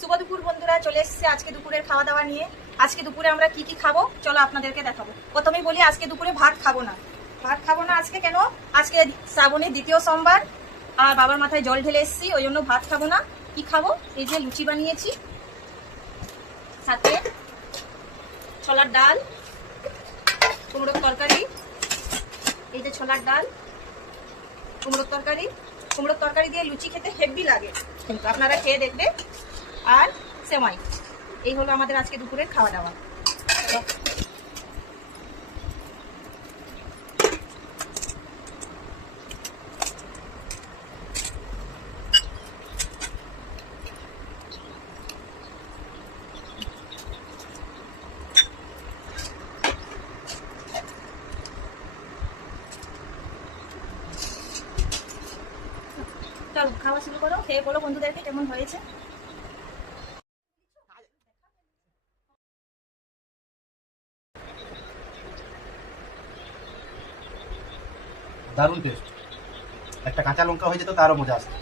শুভ দুপুর বন্ধুরা, চলে এসেছে আজকে দুপুরের খাওয়া দাওয়া নিয়ে। আজকে দুপুরে আমরা কি কি খাবো চলো আপনাদেরকে দেখাবো। প্রথমেই বলি, আজকে দুপুরে ভাত খাবো না। আজকে কেন? আজকে শ্রাবণের দ্বিতীয় সোমবার আর বাবার মাথায় জল ঢেলে এসেছি, ওই জন্য ভাত খাবো না। কি খাবো? এই যে লুচি বানিয়েছি, সাথে ছোলার ডাল, কুমড়োর তরকারি। এই যে ছোলার ডাল, কুমড়োর তরকারি দিয়ে লুচি খেতে হেভি লাগে, কিন্তু আপনারা খেয়ে দেখবে। আর সেমাই। এই হলো আমাদের আজকে দুপুরের খাওয়া দাওয়া। চলো খাওয়া শুরু করো, খেয়ে বলো বন্ধুদেরকে কেমন হয়েছে। দারুণ টেস্ট। একটা কাঁচা লঙ্কা হয়ে যেত তারও মজা আসতো।